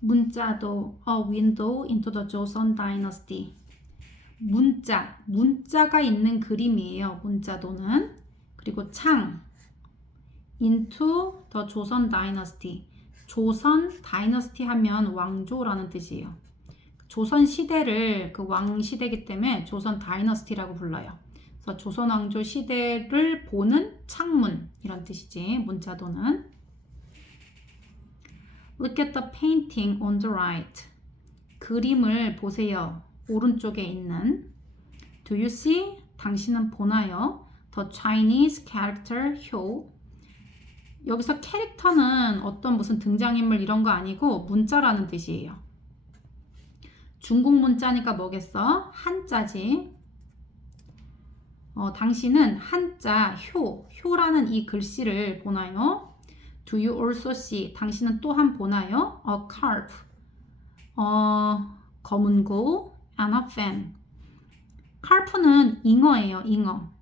문자도 a window into the Joseon dynasty. 문자, 문자가 있는 그림이에요. 문자도는. 그리고 창 into the 조선 dynasty. 조선 다이너스티 하면 왕조라는 뜻이에요. 조선 시대를 그 왕 시대이기 때문에 조선 다이너스티라고 불러요. 그래서 조선 왕조 시대를 보는 창문 이런 뜻이지. 문자도는 Look at the painting on the right. 그림을 보세요. 오른쪽에 있는 Do you see? 당신은 보나요? The Chinese character 효. 여기서 캐릭터는 어떤 무슨 등장인물 이런 거 아니고 문자라는 뜻이에요. 중국 문자니까 뭐겠어? 한자지. 어, 당신은 한자 효, 효라는 이 글씨를 보나요? Do you also see? 당신은 또한 보나요? A carp. 어, 검은 고 and a fan. carp는 잉어예요, 잉어.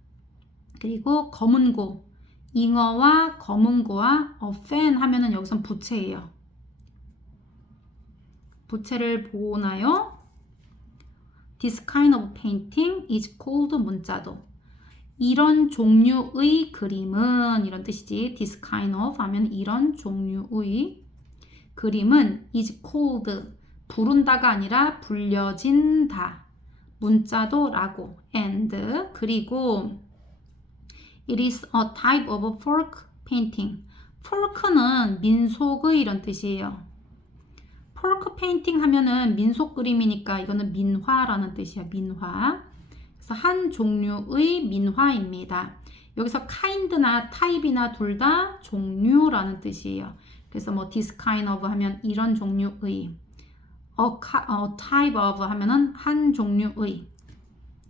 그리고 검은 고. 잉어와 검은 고와 a fan 하면은 여기선 부채예요. 부채를 보나요? This kind of painting is called 문자도. 이런 종류의 그림은 이런 뜻이지. This kind of 하면 이런 종류의 그림은 is called 부른다가 아니라 불려진다. 문자도 라고 and 그리고 it is a type of folk painting. folk는 민속의 이런 뜻이에요. folk painting 하면은 민속 그림이니까 이거는 민화라는 뜻이야. 민화. 한 종류의 민화입니다. 여기서 kind나 type이나 둘 다 종류라는 뜻이에요. 그래서 뭐 this kind of 하면 이런 종류의 a type of 하면은 한 종류의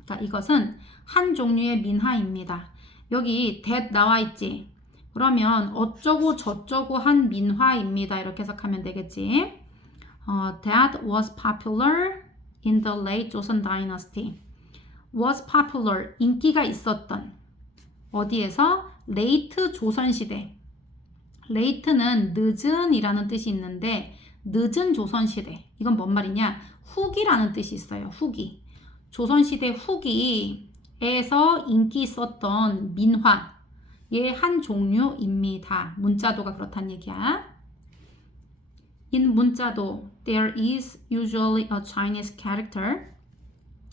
그러니까 이것은 한 종류의 민화입니다. 여기 that 나와 있지. 그러면 어쩌고 저쩌고 한 민화입니다. 이렇게 해석하면 되겠지. 어, that was popular in the late Joseon dynasty. Was popular 인기가 있었던 어디에서 late 조선 시대. late는 늦은이라는 뜻이 있는데 늦은 조선 시대. 이건 뭔 말이냐? 후기라는 뜻이 있어요. 후기. 조선 시대 후기에서 인기 있었던 민화의 한 종류입니다. 문자도가 그렇단 얘기야. In 문자도 there is usually a Chinese character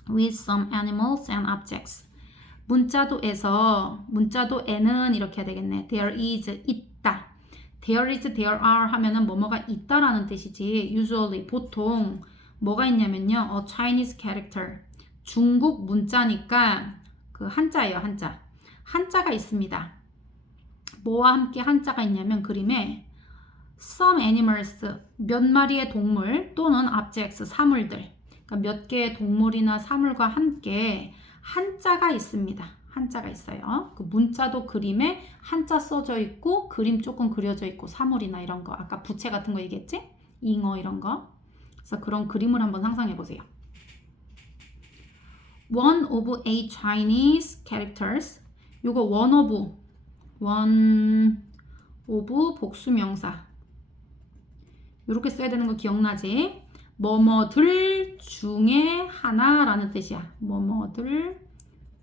with some animals and objects. 문자도에서 문자도에는 이렇게 해야 되겠네. There is 있다. There is, there are 하면은 뭐뭐가 있다라는 뜻이지. Usually 보통 뭐가 있냐면요. A Chinese character. 중국 문자니까 그 한자예요. 한자. 한자가 있습니다. 뭐와 함께 한자가 있냐면 그림에 some animals 몇 마리의 동물 또는 objects 사물들 그러니까 몇 개의 동물이나 사물과 함께 한자가 있습니다. 한자가 있어요. 그 문자도 그림에 한자 써져 있고 그림 조금 그려져 있고 사물이나 이런 거 아까 부채 같은 거 얘기했지? 잉어 이런 거. 그래서 그런 그림을 한번 상상해 보세요. One of eight Chinese characters. 요거 one of one of 복수명사. 이렇게 써야 되는 거 기억나지? 뭐뭐들 중에 하나라는 뜻이야. 뭐뭐들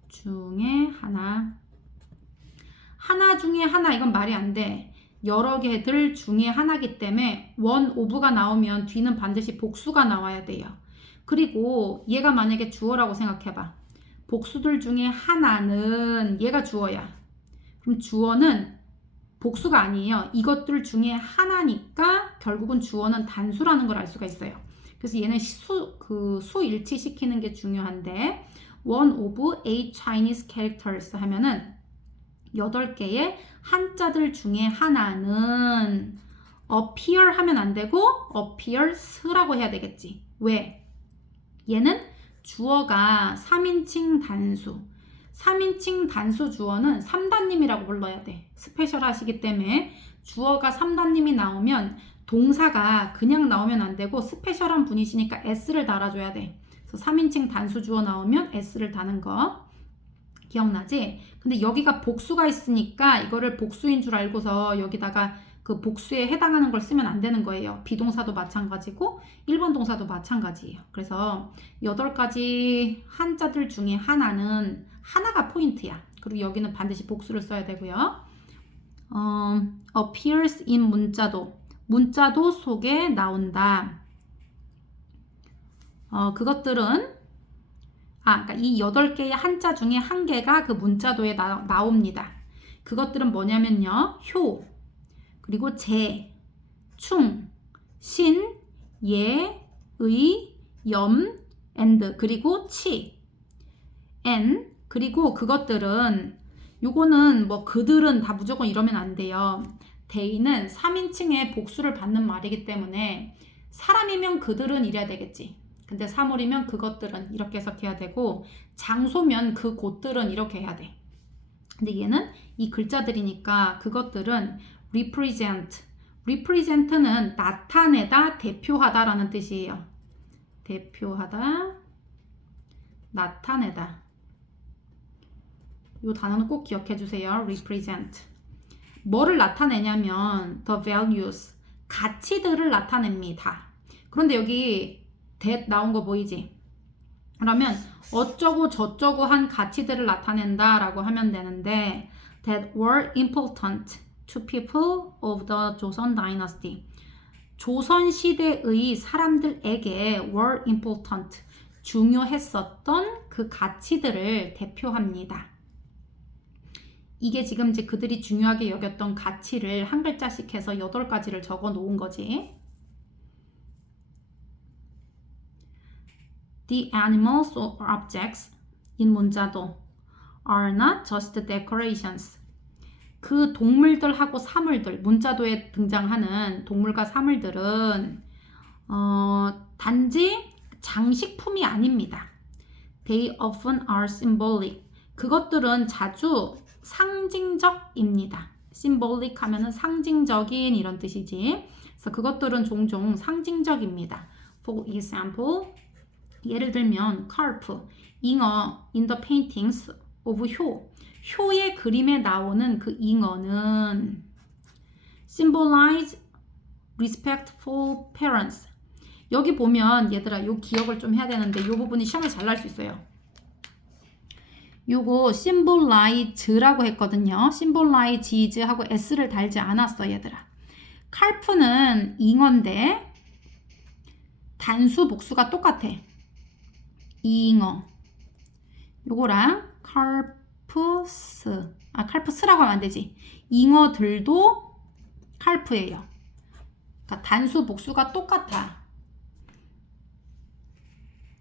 중에 하나. 하나 중에 하나 이건 말이 안 돼. 여러 개들 중에 하나기 때문에 원 오브가 나오면 뒤는 반드시 복수가 나와야 돼요. 그리고 얘가 만약에 주어라고 생각해 봐. 복수들 중에 하나는 얘가 주어야. 그럼 주어는 복수가 아니에요. 이것들 중에 하나니까 결국은 주어는 단수라는 걸 알 수가 있어요. 그래서 얘는 수, 그 수일치 시키는 게 중요한데 one of eight Chinese characters 하면은 여덟 개의 한자들 중에 하나는 appear 하면 안 되고 appears라고 해야 되겠지. 왜? 얘는 주어가 3인칭 단수. 3인칭 단수 주어는 3단님이라고 불러야 돼. 스페셜 하시기 때문에 주어가 3단님이 나오면 동사가 그냥 나오면 안 되고 스페셜한 분이시니까 s를 달아줘야 돼. 그래서 3인칭 단수 주어 나오면 s를 다는 거. 기억나지? 근데 여기가 복수가 있으니까 이거를 복수인 줄 알고서 여기다가 그 복수에 해당하는 걸 쓰면 안 되는 거예요. 비동사도 마찬가지고 일반 동사도 마찬가지예요. 그래서 여덟 가지 한자들 중에 하나는 하나가 포인트야. 그리고 여기는 반드시 복수를 써야 되고요. 어, appears in 문자도 문자도 속에 나온다. 어, 그것들은 아, 그러니까 이 여덟 개의 한자 중에 한 개가 그 문자도에 나, 나옵니다. 그것들은 뭐냐면요. 효, 그리고 제, 충, 신, 예, 의, 염, and, 그리고 치, n, 그리고 그것들은 요거는 뭐 그들은 다 무조건 이러면 안 돼요. 대의는 3인칭의 복수를 받는 말이기 때문에 사람이면 그들은 이래야 되겠지. 근데 사물이면 그것들은 이렇게 해석해야 되고 장소면 그 곳들은 이렇게 해야 돼. 근데 얘는 이 글자들이니까 그것들은 represent. represent는 나타내다, 대표하다라는 뜻이에요. 대표하다, 나타내다. 이 단어는 꼭 기억해 주세요. represent. 뭐를 나타내냐면 the values, 가치들을 나타냅니다. 그런데 여기 that 나온 거 보이지? 그러면 어쩌고 저쩌고 한 가치들을 나타낸다라고 하면 되는데 that were important to people of the 조선 dynasty. 조선 시대의 사람들에게 were important 중요했었던 그 가치들을 대표합니다. 이게 지금 이제 그들이 중요하게 여겼던 가치를 한 글자씩 해서 여덟 가지를 적어 놓은 거지. The animals or objects in 문자도 are not just decorations. 그 동물들하고 사물들, 문자도에 등장하는 동물과 사물들은 어, 단지 장식품이 아닙니다. They often are symbolic. 그것들은 자주 상징적입니다. symbolic 하면은 상징적인 이런 뜻이지. 그래서 그것들은 종종 상징적입니다. For example, 예를 들면 carp, 잉어 in the paintings of 효. 효의 그림에 나오는 그 잉어는 symbolize respectful parents. 여기 보면 얘들아 요 기억을 좀 해야 되는데 요 부분이 시험에 잘 날 수 있어요. 요거 symbolize라고 했거든요. symbolize 하고 s를 달지 않았어 얘들아. 칼프는 잉어인데 단수 복수가 똑같아. 잉어. 요거랑 칼프스. 아, 칼프스라고 하면 안 되지. 잉어들도 칼프예요. 그러니까 단수 복수가 똑같아.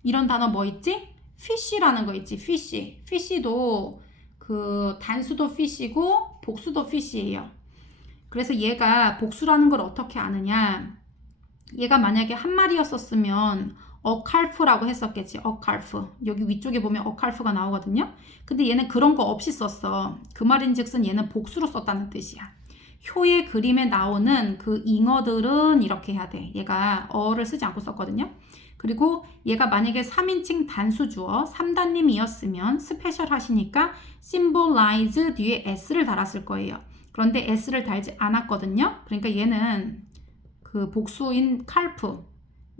이런 단어 뭐 있지? 피쉬라는 거 있지. 피쉬. 피쉬도 그 단수도 피쉬고 복수도 피쉬예요. 그래서 얘가 복수라는 걸 어떻게 아느냐? 얘가 만약에 한 마리였었으면 어칼프라고 했었겠지. 어칼프. 여기 위쪽에 보면 어칼프가 나오거든요. 근데 얘는 그런 거 없이 썼어. 그 말인즉슨 얘는 복수로 썼다는 뜻이야. 효의 그림에 나오는 그 잉어들은 이렇게 해야 돼. 얘가 어를 쓰지 않고 썼거든요. 그리고 얘가 만약에 3인칭 단수 주어 3단님이었으면 스페셜 하시니까 symbolize 뒤에 s를 달았을 거예요. 그런데 s를 달지 않았거든요. 그러니까 얘는 그 복수인 칼프,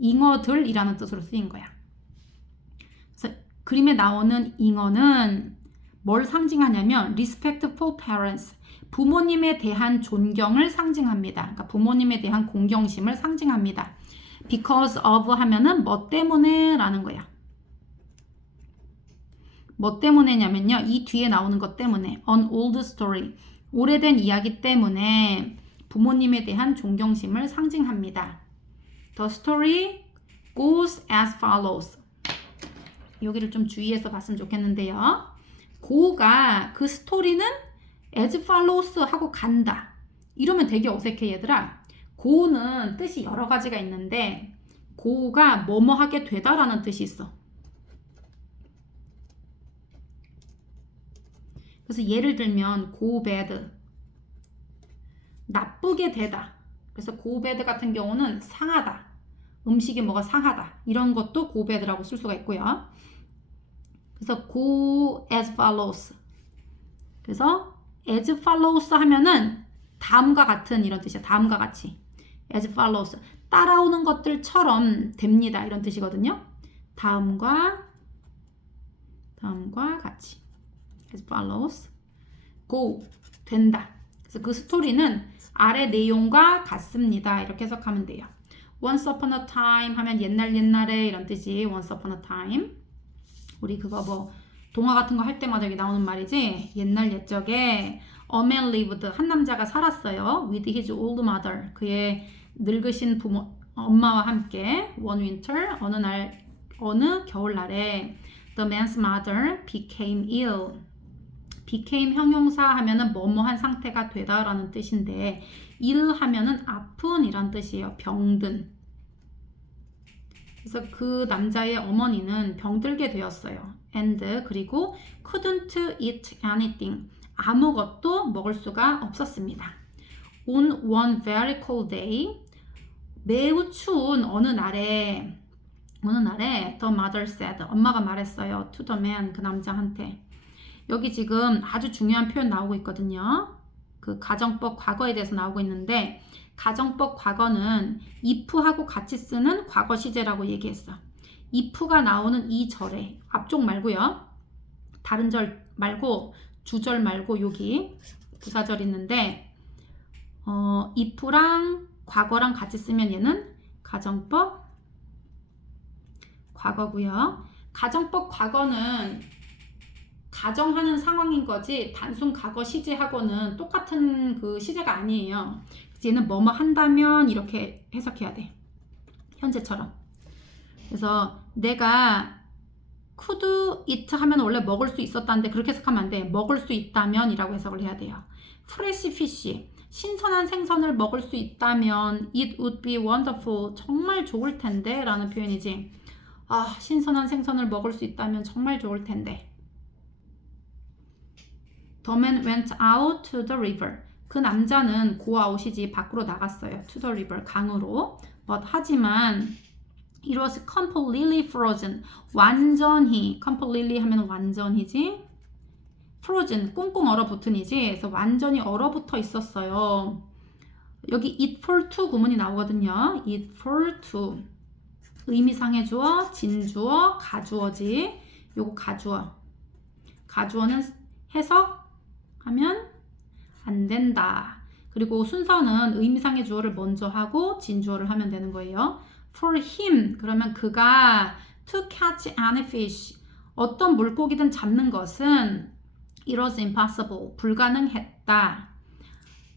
잉어들이라는 뜻으로 쓰인 거야. 그래서 그림에 나오는 잉어는 뭘 상징하냐면 respectful parents, 부모님에 대한 존경을 상징합니다. 그러니까 부모님에 대한 공경심을 상징합니다. Because of 하면은 뭐 때문에 라는 거야. 뭐 때문에냐면요. 이 뒤에 나오는 것 때문에 an old story 오래된 이야기 때문에 부모님에 대한 존경심을 상징합니다. The story goes as follows. 여기를 좀 주의해서 봤으면 좋겠는데요. 고가 그 스토리는 as follows 하고 간다. 이러면 되게 어색해 얘들아. 고는 뜻이 여러 가지가 있는데 고가 뭐뭐 하게 되다라는 뜻이 있어. 그래서 예를 들면 go bad 나쁘게 되다. 그래서 go bad 같은 경우는 상하다. 음식이 뭐가 상하다. 이런 것도 go bad라고 쓸 수가 있고요. 그래서 go as follows. 그래서 as follows 하면은 다음과 같은 이런 뜻이야. 다음과 같이. As follows. 따라오는 것들처럼 됩니다. 이런 뜻이거든요. 다음과 다음과 같이. as follows. go 된다. 그래서 그 스토리는 아래 내용과 같습니다. 이렇게 해석하면 돼요. Once upon a time 하면 옛날 옛날에 이런 뜻이 once upon a time. 우리 그거 뭐 동화 같은 거 할 때마다 여기 나오는 말이지. 옛날 옛적에 a man lived 한 남자가 살았어요. with his old mother 그의 늙으신 부모 엄마와 함께 one winter 어느 날 어느 겨울날에 the man's mother became ill. became 형용사 하면은 뭐뭐한 상태가 되다라는 뜻인데 ill 하면은 아픈이란 뜻이에요. 병든. 그래서 그 남자의 어머니는 병들게 되었어요. and 그리고 couldn't eat anything. 아무것도 먹을 수가 없었습니다. On one very cold day, 매우 추운 어느 날에 어느 날에 the mother said, 엄마가 말했어요. to the man, 그 남자한테. 여기 지금 아주 중요한 표현 나오고 있거든요. 그 가정법 과거에 대해서 나오고 있는데 가정법 과거는 if하고 같이 쓰는 과거 시제라고 얘기했어. if가 나오는 이 절에 앞쪽 말고요. 다른 절 말고 주절 말고 여기 부사절 있는데 어, if랑 과거랑 같이 쓰면 얘는 가정법 과거고요. 가정법 과거는 가정하는 상황인 거지 단순 과거 시제하고는 똑같은 그 시제가 아니에요. 얘는 뭐뭐 한다면 이렇게 해석해야 돼. 현재처럼. 그래서 내가 could eat 하면 원래 먹을 수 있었다는데 그렇게 해석하면 안 돼. 먹을 수 있다면 이라고 해석을 해야 돼요. fresh fish 신선한 생선을 먹을 수 있다면 it would be wonderful 정말 좋을 텐데 라는 표현이지. 아 신선한 생선을 먹을 수 있다면 정말 좋을 텐데. The man went out to the river. 그 남자는 out이지 밖으로 나갔어요. To the river 강으로. But 하지만 it was completely frozen. 완전히 completely 하면 완전히지. Frozen 꽁꽁 얼어붙은이지. 그래서 완전히 얼어붙어 있었어요. 여기 it for to 구문이 나오거든요. it for to 의미상의 주어, 진주어, 가주어지. 요거 가주어. 가주어는 해석하면 안 된다. 그리고 순서는 의미상의 주어를 먼저 하고 진주어를 하면 되는 거예요. For him 그러면 그가 to catch any fish 어떤 물고기든 잡는 것은 it was impossible 불가능했다.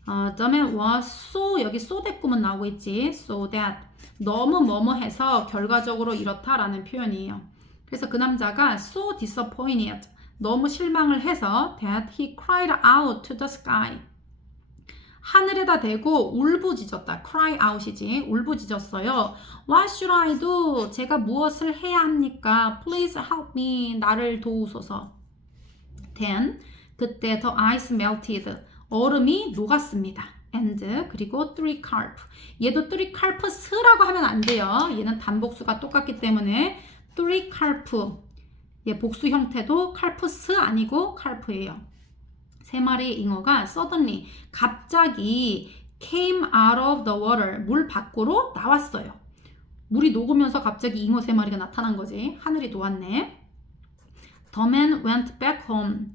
어, 다음에 was so 여기 so that 구문 나오고 있지. so that 너무 뭐뭐해서 결과적으로 이렇다라는 표현이에요. 그래서 그 남자가 so disappointed 너무 실망을 해서 that he cried out to the sky 하늘에다 대고 울부짖었다. cry out이지. 울부짖었어요. What should I do? 제가 무엇을 해야 합니까? Please help me. 나를 도우소서. Then 그때 the ice melted. 얼음이 녹았습니다. and 그리고 three carp. 얘도 three carps라고 하면 안 돼요. 얘는 단복수가 똑같기 때문에 three carp. 얘 복수 형태도 carp스 아니고 carp예요. 세 마리의 잉어가 suddenly 갑자기 came out of the water 물 밖으로 나왔어요. 물이 녹으면서 갑자기 잉어 세 마리가 나타난 거지. 하늘이 놓았네. The man went back home.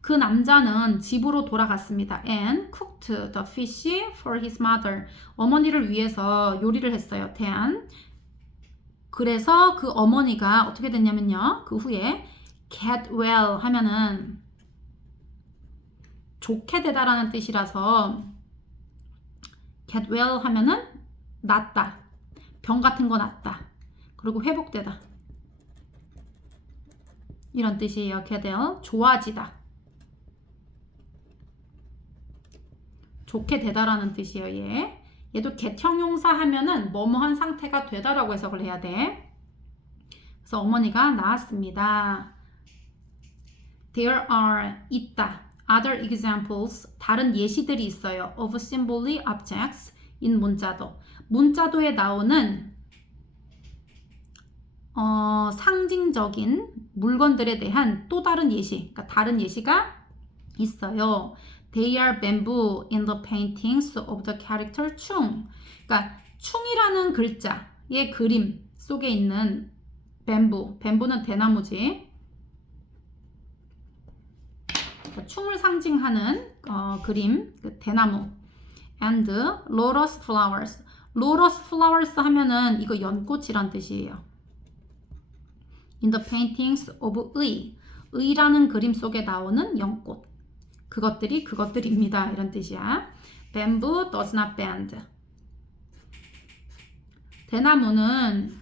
그 남자는 집으로 돌아갔습니다. And cooked the fish for his mother. 어머니를 위해서 요리를 했어요. 대안. 그래서 그 어머니가 어떻게 됐냐면요. 그 후에 get well 하면은 좋게 되다라는 뜻이라서 get well 하면은 낫다. 병 같은 거 낫다. 그리고 회복되다. 이런 뜻이에요. get well. 좋아지다. 좋게 되다라는 뜻이에요. 얘. 얘도 get 형용사 하면은 뭐뭐한 상태가 되다라고 해석을 해야 돼. 그래서 어머니가 나왔습니다. There are 있다. Other examples 다른 예시들이 있어요. Of symbolic objects in 문자도. 문자도에 나오는 어, 상징적인 물건들에 대한 또 다른 예시, 그러니까 다른 예시가 있어요. They are bamboo in the paintings of the character 충. 그러니까 충이라는 글자의 그림 속에 있는 뱀부. 뱀부는 대나무지. 그러니까 충을 상징하는 어, 그림, 그 대나무. And lotus flowers. lotus flowers 하면은 이거 연꽃이란 뜻이에요. In the paintings of 의. 의라는 그림 속에 나오는 연꽃. 그것들이 그것들입니다. 이런 뜻이야. Bamboo does not bend. 대나무는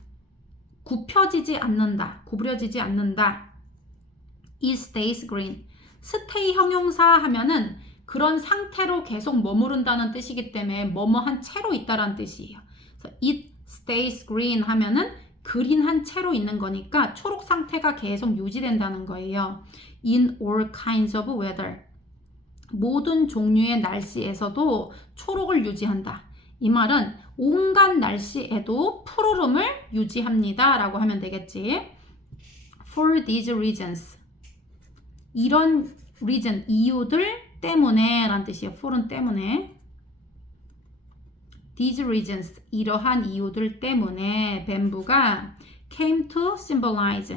굽혀지지 않는다. 구부려지지 않는다. It stays green. stay 형용사 하면은 그런 상태로 계속 머무른다는 뜻이기 때문에 뭐뭐한 채로 있다라는 뜻이에요. 그래서 it stays green 하면은 그린 한 채로 있는 거니까 초록 상태가 계속 유지된다는 거예요. In all kinds of weather. 모든 종류의 날씨에서도 초록을 유지한다. 이 말은 온갖 날씨에도 푸르름을 유지합니다. 라고 하면 되겠지. For these reasons. 이런 reason, 이유들 때문에 라는 뜻이에요. for은 때문에. These reasons, 이러한 이유들 때문에 뱀부가 came to symbolize.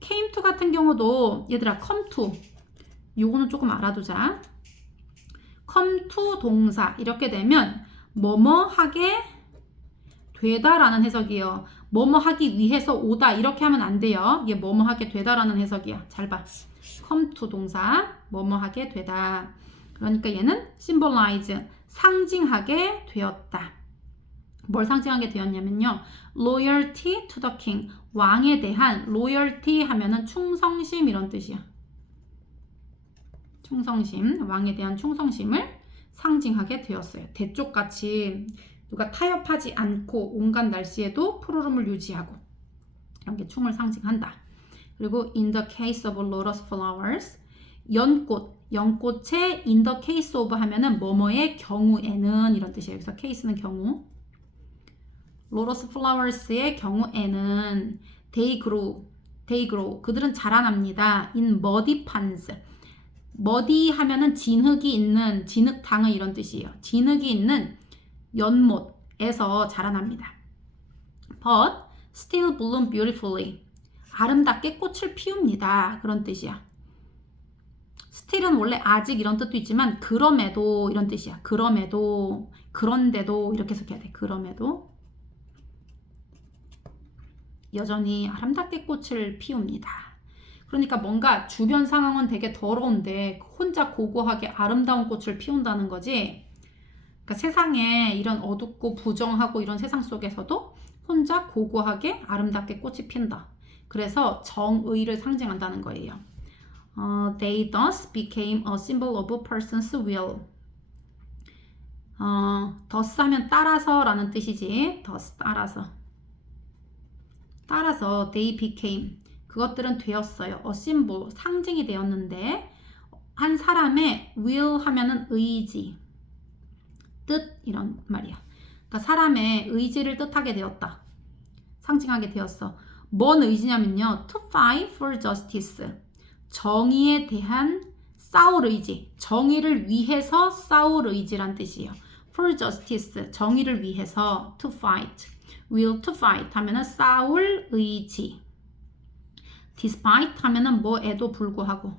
came to 같은 경우도 얘들아 come to 요거는 조금 알아두자. come to 동사 이렇게 되면 뭐뭐 하게 되다라는 해석이에요. 뭐뭐 하기 위해서 오다 이렇게 하면 안 돼요. 이게 뭐뭐 하게 되다라는 해석이야. 잘 봐. come to 동사 뭐뭐 하게 되다. 그러니까 얘는 symbolize 상징하게 되었다. 뭘 상징하게 되었냐면요. loyalty to the king. 왕에 대한 loyalty 하면은 충성심 이런 뜻이야. 충성심, 왕에 대한 충성심을 상징하게 되었어요. 대쪽같이 누가 타협하지 않고 온갖 날씨에도 푸르름을 유지하고 이런 게 충을 상징한다. 그리고 in the case of lotus flowers 연꽃, 연꽃의 in the case of 하면은 뭐뭐의 경우에는 이런 뜻이에요. 여기서 case는 경우. lotus flowers의 경우에는 they grow, they grow. 그들은 자라납니다. in muddy ponds. 머디 하면은 진흙이 있는 진흙탕을 이런 뜻이에요. 진흙이 있는 연못에서 자라납니다. But still bloom beautifully. 아름답게 꽃을 피웁니다. 그런 뜻이야. Still은 원래 아직 이런 뜻도 있지만 그럼에도 이런 뜻이야. 그럼에도 그런데도 이렇게 해석해야 돼. 그럼에도 여전히 아름답게 꽃을 피웁니다. 그러니까 뭔가 주변 상황은 되게 더러운데 혼자 고고하게 아름다운 꽃을 피운다는 거지. 그러니까 세상에 이런 어둡고 부정하고 이런 세상 속에서도 혼자 고고하게 아름답게 꽃이 핀다. 그래서 정의를 상징한다는 거예요. 어, they thus became a symbol of a person's will. 어, thus 하면 따라서 라는 뜻이지. thus 따라서. 따라서 they became 그것들은 되었어요. a symbol 상징이 되었는데 한 사람의 will 하면은 의지 뜻 이런 말이야. 그러니까 사람의 의지를 뜻하게 되었다. 상징하게 되었어. 뭔 의지냐면요. to fight for justice. 정의에 대한 싸울 의지. 정의를 위해서 싸울 의지란 뜻이에요. for justice. 정의를 위해서 to fight. will to fight 하면은 싸울 의지. despite 하면은 뭐에도 불구하고.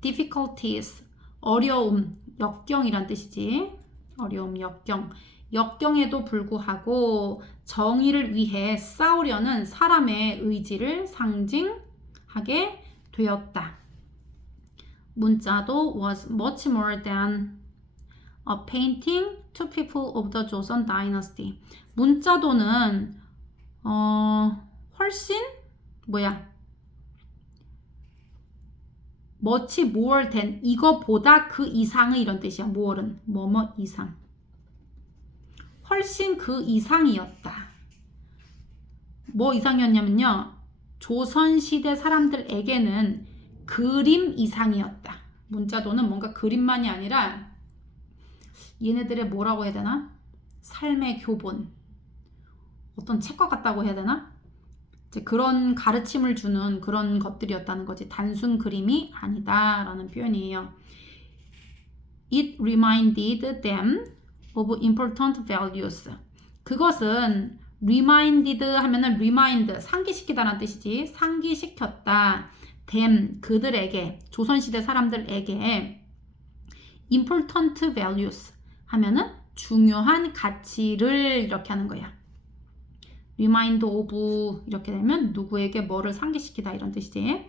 difficulties 어려움, 역경이란 뜻이지. 어려움, 역경. 역경에도 불구하고 정의를 위해 싸우려는 사람의 의지를 상징하게 되었다. 문자도 was much more than a painting to people of the Joseon dynasty. 문자도는 어 훨씬 뭐야? much more than 이거보다 그 이상의 이런 뜻이야. more은 뭐뭐 이상. 훨씬 그 이상이었다. 뭐 이상이었냐면요. 조선시대 사람들에게는 그림 이상이었다. 문자도는 뭔가 그림만이 아니라 얘네들의 뭐라고 해야 되나? 삶의 교본. 어떤 책과 같다고 해야 되나? 이제 그런 가르침을 주는 그런 것들이었다는 거지. 단순 그림이 아니다라는 표현이에요. It reminded them of important values. 그것은 reminded 하면은 remind 상기시키다라는 뜻이지. 상기시켰다. them 그들에게 조선시대 사람들에게 important values 하면은 중요한 가치를 이렇게 하는 거야. remind of 이렇게 되면 누구에게 뭐를 상기시키다 이런 뜻이지.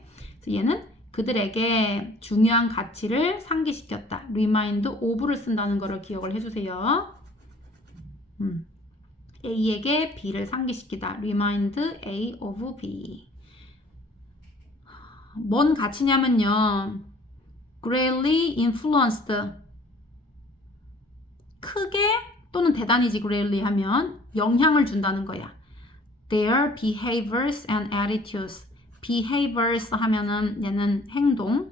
얘는 그들에게 중요한 가치를 상기시켰다. remind of를 쓴다는 거를 기억을 해주세요. 음. A에게 B를 상기시키다. remind A of B. 뭔 가치냐면요. greatly influenced. 크게 또는 대단히지 greatly 하면 영향을 준다는 거야. Their behaviors and attitudes. Behaviors 하면은 얘는 행동,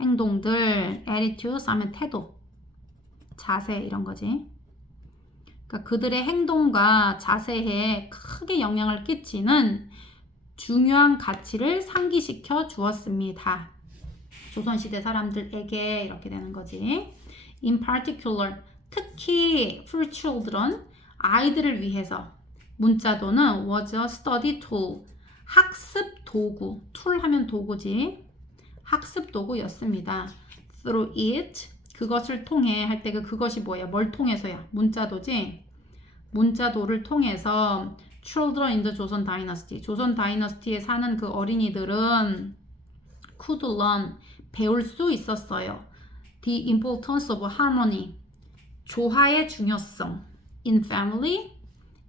행동들, attitudes 하면 태도, 자세 이런 거지. 그러니까 그들의 행동과 자세에 크게 영향을 끼치는 중요한 가치를 상기시켜 주었습니다. 조선시대 사람들에게 이렇게 되는 거지. In particular, 특히 for children, 아이들을 위해서 문자도는 was a study tool, 학습 도구, 툴 하면 도구지. 학습 도구였습니다. Through it, 그것을 통해 할 때 그 그것이 뭐야? 뭘 통해서야? 문자도지. 문자도를 통해서 children in the 조선 다이너스티, 조선 다이너스티에 사는 그 어린이들은 could learn, 배울 수 있었어요. The importance of harmony, 조화의 중요성 in family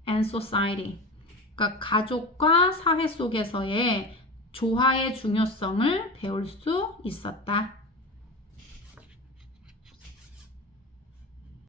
and society. 그러니까 가족과 사회 속에서의 조화의 중요성을 배울 수 있었다.